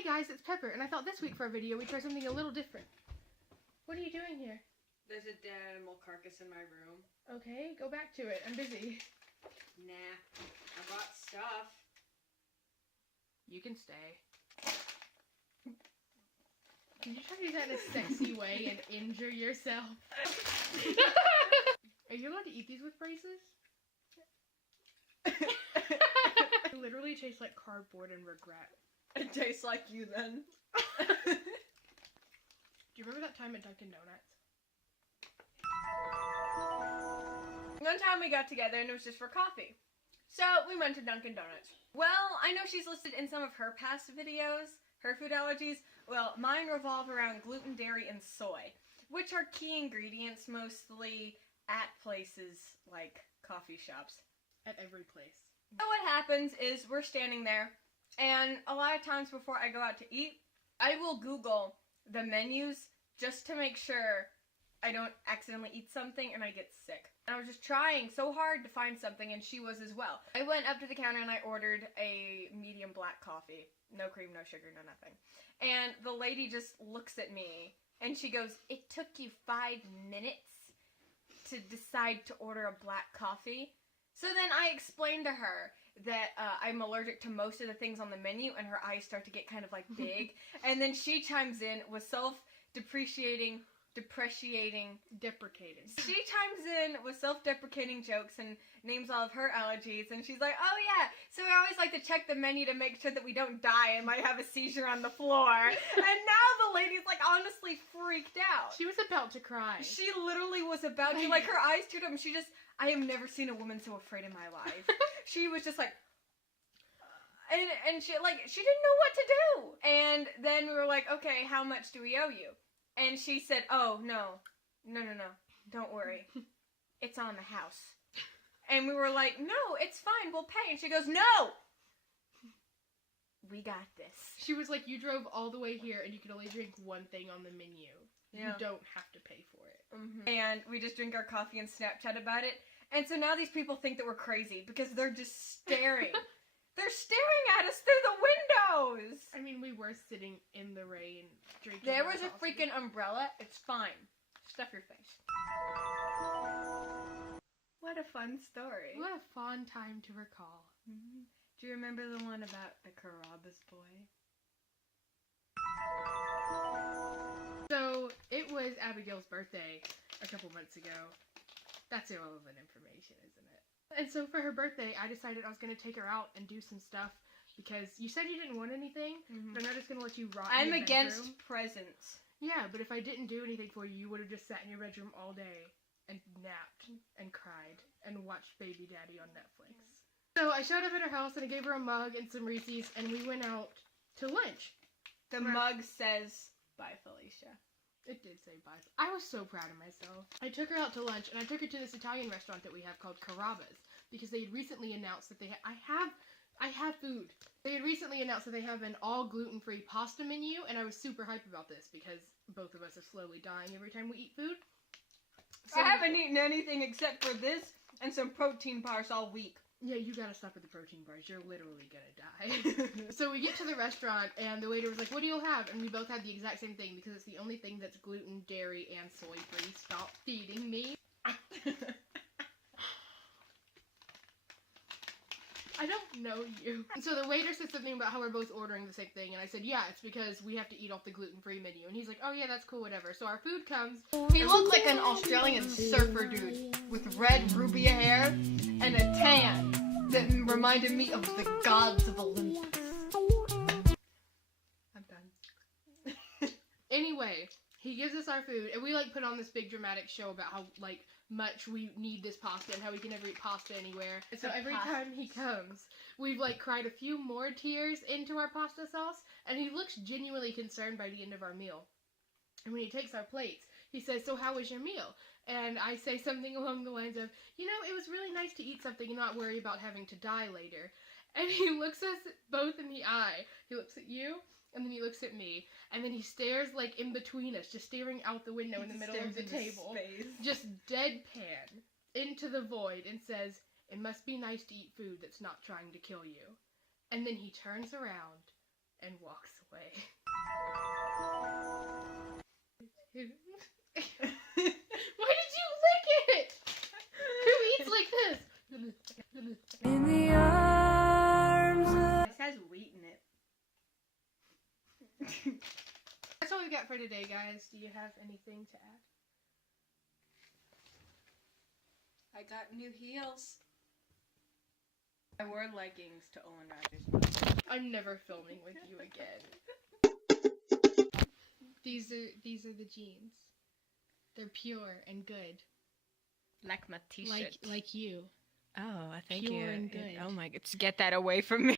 Hey guys, it's Pepper, and I thought this week for our video we'd try something a little different. What are you doing here? There's a dead animal carcass in my room. Okay, go back to it. I'm busy. Nah, I brought stuff. You can stay. Can you try to do that in a sexy way and injure yourself? Are you allowed to eat these with braces? It literally tastes like cardboard and regret. It tastes like you then. Do you remember that time at Dunkin' Donuts? One time we got together and it was just for coffee. So we went to Dunkin' Donuts. Well, I know she's listed in some of her past videos, her food allergies. Well, mine revolve around gluten, dairy, and soy, which are key ingredients mostly at places like coffee shops. At every place. So what happens is we're standing there, and a lot of times before I go out to eat, I will Google the menus just to make sure I don't accidentally eat something and I get sick. And I was just trying so hard to find something, and she was as well. I went up to the counter and I ordered a medium black coffee. No cream, no sugar, no nothing. And the lady just looks at me and she goes, "It took you 5 minutes to decide to order a black coffee?" So then I explained to her that I'm allergic to most of the things on the menu, and her eyes start to get kind of like big. And then she chimes in with self-depreciating jokes and names all of her allergies, and she's like, "Oh yeah, so we always like to check the menu to make sure that we don't die and might have a seizure on the floor." And now the lady's like honestly freaked out. She was about to cry. She literally was about to, like, her eyes teared up, and I have never seen a woman so afraid in my life. She was just like, and she didn't know what to do. And then we were like, "Okay, how much do we owe you?" And she said, "Oh, no, don't worry. It's on the house." And we were like, "No, it's fine, we'll pay." And she goes, "No! We got this." She was like, "You drove all the way here and you can only drink one thing on the menu. Yeah. You don't have to pay for it." Mm-hmm. And we just drink our coffee and Snapchat about it. And so now these people think that we're crazy because they're just staring. They're staring at us through the windows! I mean, we were sitting in the rain drinking. There was a freaking umbrella. It's fine. Stuff your face. What a fun story. What a fun time to recall. Mm-hmm. Do you remember the one about the Carrabba's boy? So, it was Abigail's birthday a couple months ago. That's irrelevant information, isn't it? And so for her birthday, I decided I was going to take her out and do some stuff because you said you didn't want anything, but I'm not just going to let you rot in your bedroom. I'm against presents. Yeah, but if I didn't do anything for you, you would have just sat in your bedroom all day and napped and cried and watched Baby Daddy on Netflix. So I showed up at her house and I gave her a mug and some Reese's and we went out to lunch. The mug says, "Bye, Felicia." It did say bye. I was so proud of myself. I took her out to lunch, and I took her to this Italian restaurant that we have called Carrabba's, because they had recently announced that they I have food. They had recently announced that they have an all gluten-free pasta menu, and I was super hyped about this, because both of us are slowly dying every time we eat food. So I haven't eaten anything except for this and some protein bars all week. Yeah, you gotta stop at the protein bars. You're literally gonna die. So we get to the restaurant, and the waiter was like, "What do you have?" And we both had the exact same thing, because it's the only thing that's gluten, dairy, and soy-free. Stop feeding me. I don't know you. And so the waiter said something about how we're both ordering the same thing, and I said, "Yeah, it's because we have to eat off the gluten-free menu." And he's like, "Oh yeah, that's cool, whatever." So our food comes. He looked like an Australian surfer dude with red rubia hair and a tan that reminded me of the gods of Olympus. I'm done. Anyway, he gives us our food, and we put on this big dramatic show about how much we need this pasta and how we can never eat pasta anywhere. And so every time he comes, we've cried a few more tears into our pasta sauce, and he looks genuinely concerned by the end of our meal. And when he takes our plates, he says, "So how was your meal?" And I say something along the lines of, "It was really nice to eat something and not worry about having to die later." And he looks us both in the eye. He looks at you, and then he looks at me, and then he stares in between us, just staring out the window in the middle of the table. Just deadpan into the void and says, "It must be nice to eat food that's not trying to kill you." And then he turns around and walks away. way. Why did you lick it? Who eats like this? In the arms of... This has wheat in it. That's all we got for today, guys. Do you have anything to add? I got new heels. I wore leggings to Owen Rogers. I'm never filming with you again. These are the jeans. They're pure and good. Like my t-shirt. Like you. Oh, thank Pure you. and good. Oh my god. Get that away from me.